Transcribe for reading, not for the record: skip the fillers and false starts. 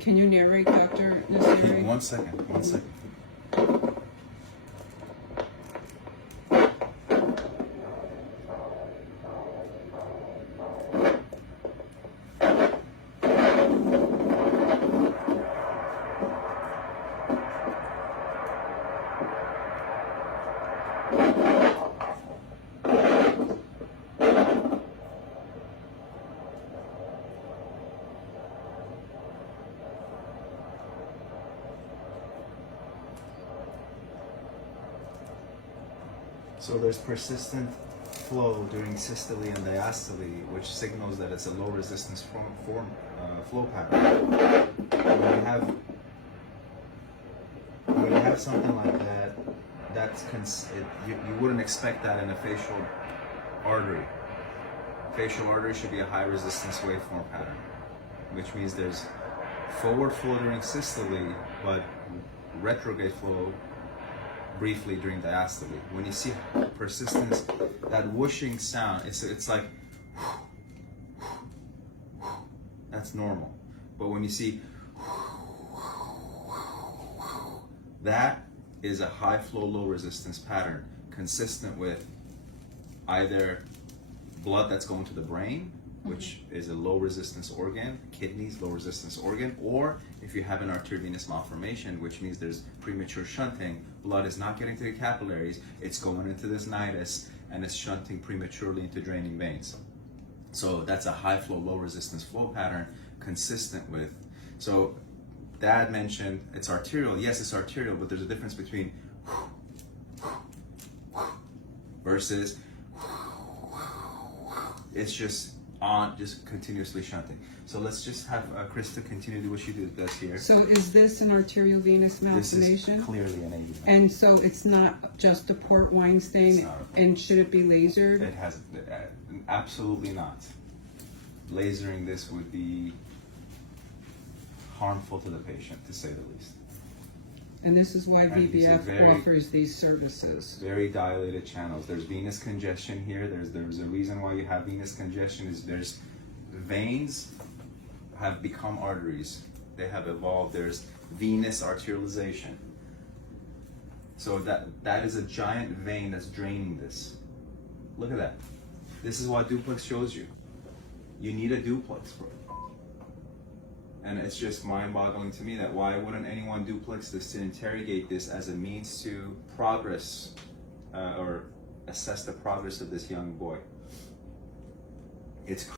Can you narrate, Dr. Nassiri? One second. So there's persistent flow during systole and diastole, which signals that it's a low resistance flow pattern. When you have something like that, you wouldn't expect that in a facial artery. Facial artery should be a high resistance waveform pattern, which means there's forward flow during systole, but retrograde flow briefly during diastole. When you see persistence, that whooshing sound, it's like that's normal. But when you see that is a high flow, low resistance pattern, consistent with either blood that's going to the brain, which is a low resistance organ, kidneys, low resistance organ, or if you have an arteriovenous malformation, which means there's premature shunting, blood is not getting to the capillaries, it's going into this nidus, and it's shunting prematurely into draining veins. So that's a high flow, low resistance flow pattern consistent with. So Dad mentioned it's arterial. Yes, it's arterial, but there's a difference between versus it's just continuously shunting. So let's just have Krista continue to do what she does here. So is this an arteriovenous malformation? This is clearly an AV. And so it's not just a port Weinstein, and should it be lasered? It has, absolutely not. Lasering this would be harmful to the patient, to say the least. And this is why And VBF offers these services. Very dilated channels. There's venous congestion here. There's a reason why you have venous congestion is there's veins have become arteries. They have evolved. There's venous arterialization. So that is a giant vein that's draining this. Look at that. This is what duplex shows you. You need a duplex for it. And it's just mind-boggling to me that why wouldn't anyone duplex this to interrogate this as a means to progress or assess the progress of this young boy? It's